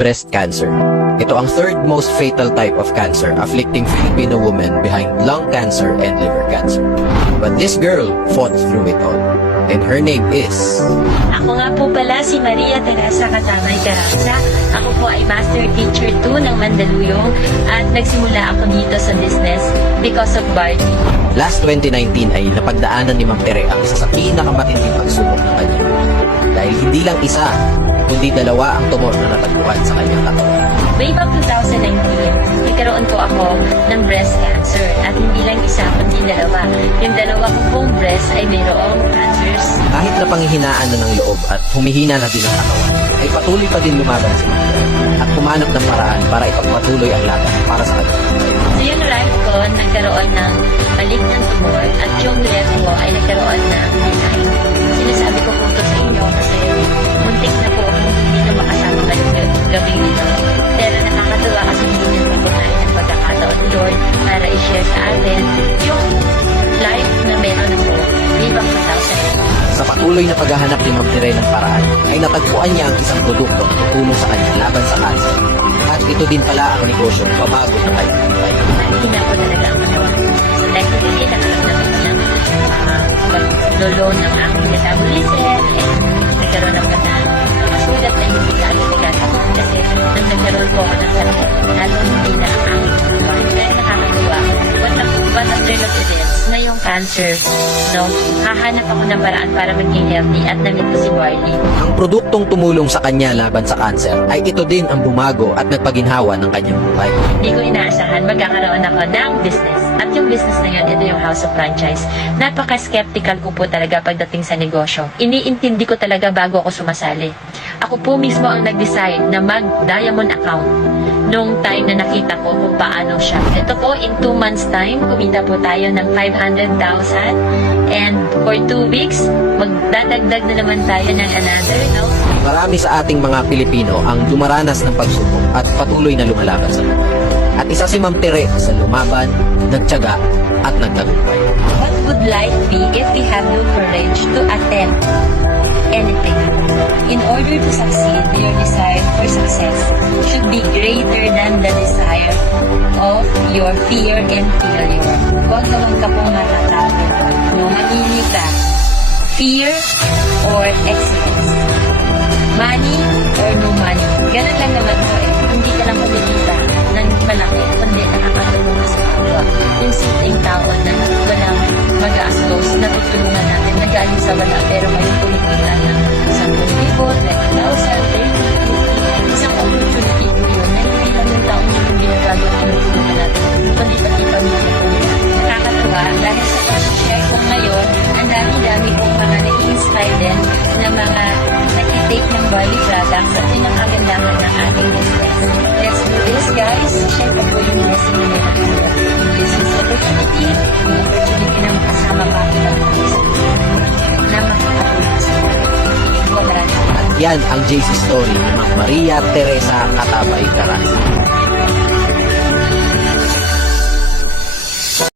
breast cancer. Ito ang third most fatal type of cancer afflicting Filipino women behind lung cancer and liver cancer. But this girl fought through it all. And her name is... Ako nga po pala si Maria Teresa Katamay Carranza. Ako po ay Master Teacher 2 ng Mandaluyong at nagsimula ako dito sa business because of Barbie. Last 2019 ay napagdaanan ni Ma'am Tere ang isa sa pinakamatinding pagsubok ng kanya. Dahil hindi lang isa, kundi dalawa ang tumor na natagpuan sa kanyang katawan. Way back 2019, nagkaroon po ako ng breast cancer at hindi lang isa kundi dalawa. Yung dalawa ko pong breast ay mayroong cancers. Kahit na panghihinaan na ng loob at humihina na din ang katawan, ay patuloy pa din lumaban si Ma'am Tere at kumanap ng paraan para ipagpatuloy ang laban para sa kanya. So yung right ko nagkaroon ng malignant tumor at yung left ko ay nagkaroon ng benign. Sinasabi ko po ito sa inyo kasi muntik na po akong hindi na makasama ngayong gabi nito. Pero nakakatuwa kasi binigyan po tayo ng pagkakataon ni Lord para i-share sa atin yung life na meron ako way back 2000. Sa patuloy na paghahanap ni Ma'am Tere ng paraan, ay natagpuan niya ang isang produkto na tutulong sa kanya laban sa cancer. At ito din pala ang negosyo na pabago na kanyang buhay. Mahina po talaga ang katawan. So technically, nakaramdam ako ng paglolo ng aking metabolism and nagkaroon ako ng sulat na hindi ka alibigat kasi nang nagkaroon po ako ng sakit, lalo hindi na ang aking katawan. Pero nakakatuwa. What a thrill of it is na yung cancer, no? Hahanap ako ng paraan para maging healthy at namit ko si Barley. Ang produktong tumulong sa kanya laban sa cancer ay ito din ang bumago at nagpaginhawa ng kanyang buhay. Hindi ko inaasahan magkakaroon ako ng business. At yung business na yun, ito yung House of Franchise. Napaka-skeptical ko po talaga pagdating sa negosyo. Iniintindi ko talaga bago ako sumasali. Ako po mismo ang nag-decide na mag-diamond account nung time na nakita ko kung paano siya. Ito po, in 2 months time, kumita po tayo ng 500,000 and for 2 weeks, magdadagdag na naman tayo ng another, no? Marami sa ating mga Pilipino ang dumaranas ng pagsubok at patuloy na lumalaban sa buhay. At isa si Ma'am Tere sa lumaban, nagtiyaga at nagtagumpay. What would life be if we have no courage to attempt anything? In order to succeed, your desire for success should be greater than the desire of your fear and failure. Huwag naman ka pong matatakot. No, mamili ka. Fear or excellence. Money or no money. Ganun lang naman po eh. Hindi ka lang kumikita ng malaki, kundi nakakatulong sa kapwa. Yung simpleng tao na walang mag-aastos, natutulungan natin, nagaling sa wala, pero ngayon kumikita ng 10,000, 30,000, isang opportunity po yun na hindi lang yung taong yung ginagawa ng tulungan natin, kundi pati pamilya po nila. Nakakatuwa dahil sa pag-share ko ngayon, ang dami-dami kong mga nai-inspire din na mga nag-take ng Bali products at yun ang kagandahan ng ating business. Let's do this, guys. Share ko po yung blessing na meron ko. Yung business opportunity, yung opportunity na makasama pa ako ng business na makakatulong sa mga. Yan ang JC Story ni Ma'am Maria Teresa Katamay Carranza.